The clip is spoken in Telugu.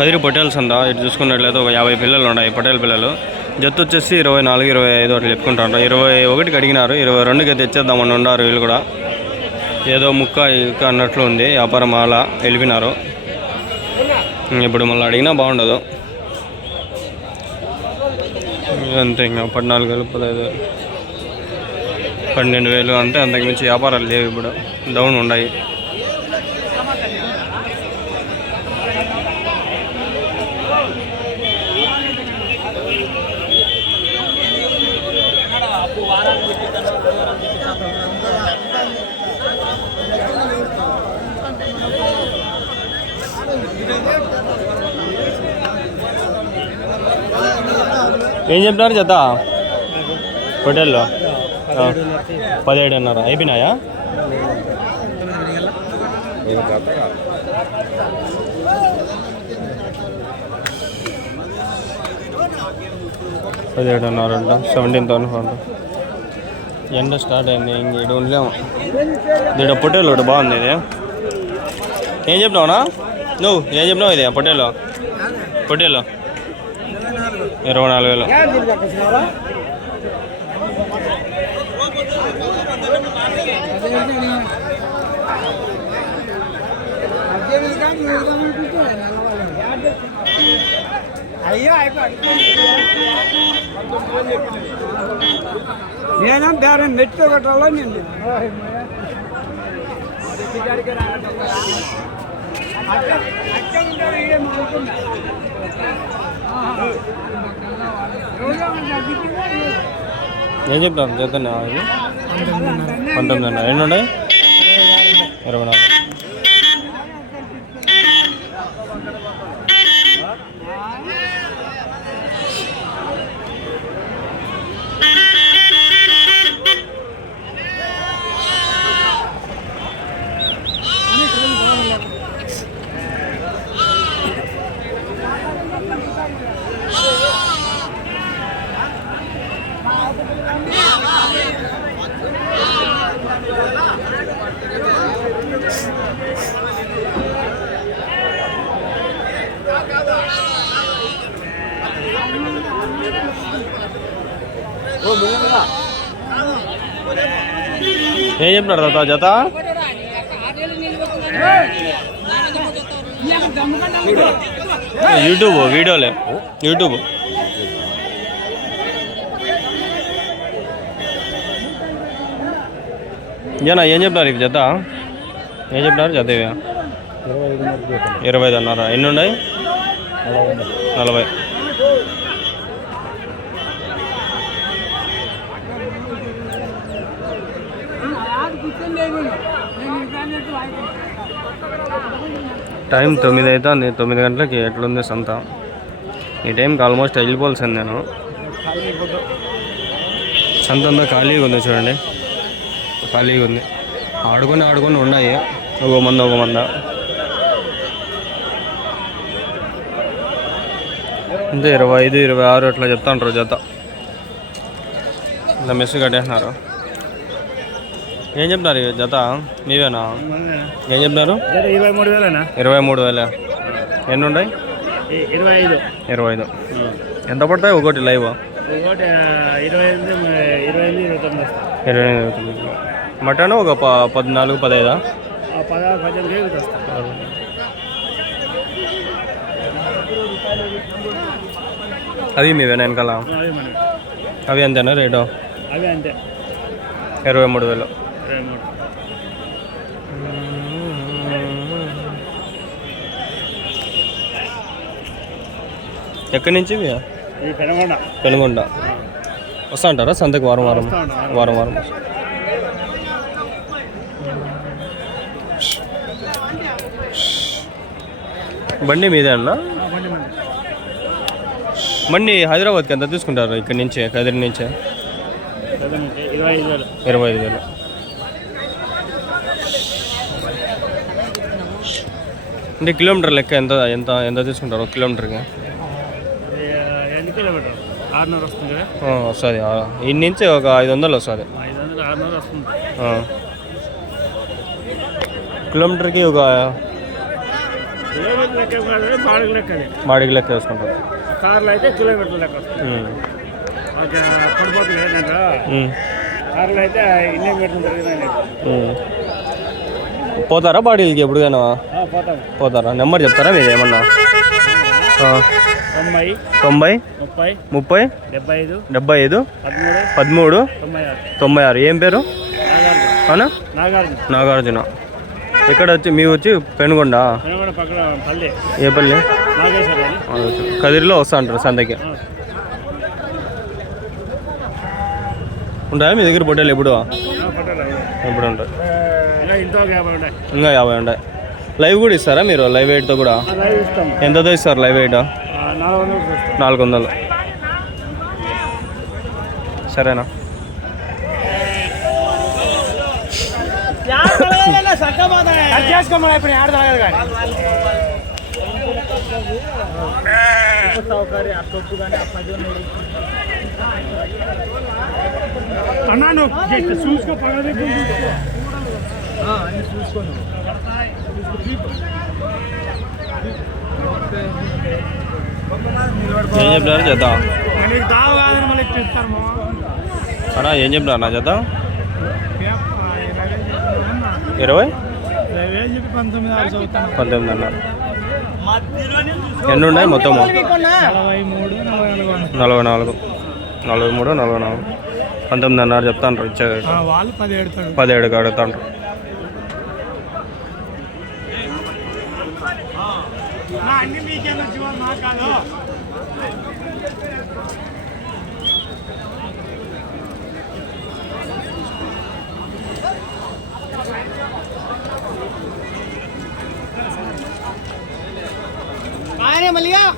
కదిరి పొట్టేల్స్ అంతా ఇటు చూసుకున్నట్లయితే ఒక 50 పిల్లలు ఉన్నాయి, పొట్టేల పిల్లలు. జత్తు వచ్చేసి 24, 25 అట్లా చెప్పుకుంటారు. 21కి అడిగినారు, 22కి అయితే తెచ్చేద్దామని ఉన్నారు వీళ్ళు కూడా. ఏదో ముక్క ఇక్క అన్నట్లు ఉంది వ్యాపారం, అలా వెళ్ళిపోయినారు. ఇప్పుడు మళ్ళీ అడిగినా బాగుండదు. అంతే, ఇంకా 14,000, 15,000, 12,000 అంతే. అంతకుమించి వ్యాపారాలు లేవు ఇప్పుడు, డౌన్ ఉన్నాయి. ఏం చెప్తున్నారు జత హోటల్లో? 17,500 అయిపోయినాయా? $17,500 అంట, 17,000. ఎండ స్టార్ట్ అయింది, ఇంక ఇక్కడ ఉండలేము. ఇక్కడ పొట్టేలు ఒకటి బాగుంది. ఇది ఏం చెప్పినావునా నువ్వు? ఏం చెప్పినావు? ఇది పొట్టేలు 24,000. నేనా బేరం మెట్టు కట్టాలో నేను ఏం చెప్తాను చేద్దాం. 19,000 ఎన్ని ఉన్నాయి? 24. ఏం చెప్పినారు తాత జత? యూట్యూబ్ వీడియోలే, యూట్యూబ్. జనా ఏం చెప్పినారు ఇవి జత? ఏం చెప్పినారు జత? ఇవి 25,500. ఎన్ని ఉన్నాయి? 40. టైం 9 అవుతుంది. 9 గంటలకి ఎట్లుంది సంత? ఈ టైంకి ఆల్మోస్ట్ వెళ్ళిపోవాల్సింది నేను. సంత అంతా ఖాళీగా ఉంది చూడండి, ఖాళీగా ఉంది. ఆడుకొని ఉన్నాయి, ఒక మంద. అంతే 25, 26 అట్లా చెప్తా ఉంటారు జత. ఇలా మెస్సు కట్టేస్తున్నారు. ఏం చెప్తున్నారు జత? మీవేనా? ఏం చెప్తున్నారు? 23,000. ఎన్ని ఉన్నాయి? 25. ఎంత పడతాయి ఒకటి లైవ్? 28. మటన్ ఒక 14, 15. అవి మీవేనా వెనకాల? అవి అంతేనా రేటు? అవి అంతే, 23,000. ఎక్కడి నుంచి? పెనుగొండ. వస్తా అంటారా సంతకు? వారం. బండి మీదే అన్నా? బండి హైదరాబాద్కి ఎంత తీసుకుంటారు ఇక్కడి నుంచి, కదిరి నుంచి? 25,000. అంటే కిలోమీటర్ లెక్క ఎంత ఎంత ఎంత తీసుకుంటారు ఒక కిలోమీటర్కి? 8 కిలోమీటర్ 600 వస్తుంది. వస్తుంది. ఇన్ని నుంచి ఒక 500 వస్తుంది. 600 వస్తుంది. కిలోమీటర్కి ఒక కిలోమీటర్ లెక్క కాదు, బాడుగు లెక్క అది. బాడీకి లెక్క వేసుకుంటారు. కార్లో అయితే కిలోమీటర్ లెక్క వస్తుంది. పడిపోతుంది ఏంటంటే కార్లో అయితే ఇన్నే మీటర్ తిరిగిందండి. పోతారా బాడీలకి ఎప్పుడుగానా? పోతాము. పోతారా? నెంబర్ చెప్తారా మీది ఏమన్నా? 90 90 30 30 75 75 13 13 96 96. ఏం పేరు? అవునా? నాగార్జున. నాగార్జున. ఎక్కడ వచ్చి మీ వచ్చి పెనుగొండ? పక్కన పల్లె. ఏ పల్లి? నాగేశ్వర అని. కదిరిలో వస్తా అంటారు సంతకి. ఉంటాయా మీ దగ్గర పొట్టేలు ఎప్పుడు? ఎప్పుడు ఉంటాయి? ఇంకా 50 ఉంటాయి. లైవ్ కూడా ఇస్తారా మీరు? లైవ్ వెయిట్తో కూడా ఎంతతో ఇస్తారు? Live weight 400. సరేనా? అన్నా చూసుకో పగలే చూసుకోను. ఏం చెప్తున్నారు జత? దావ కాదని మళ్ళీ చెప్తాను అన్నా ఏం చెప్తున్నారు నా జత? 20 19 అన్నారు. ఎన్ని ఉన్నాయి మొత్తము? 44 43 44 19 అన్నారు. చెప్తాను ఇచ్చేది 17 అడుగుతాను. అన్ని మీకేనా జీవన్ నా కాదు.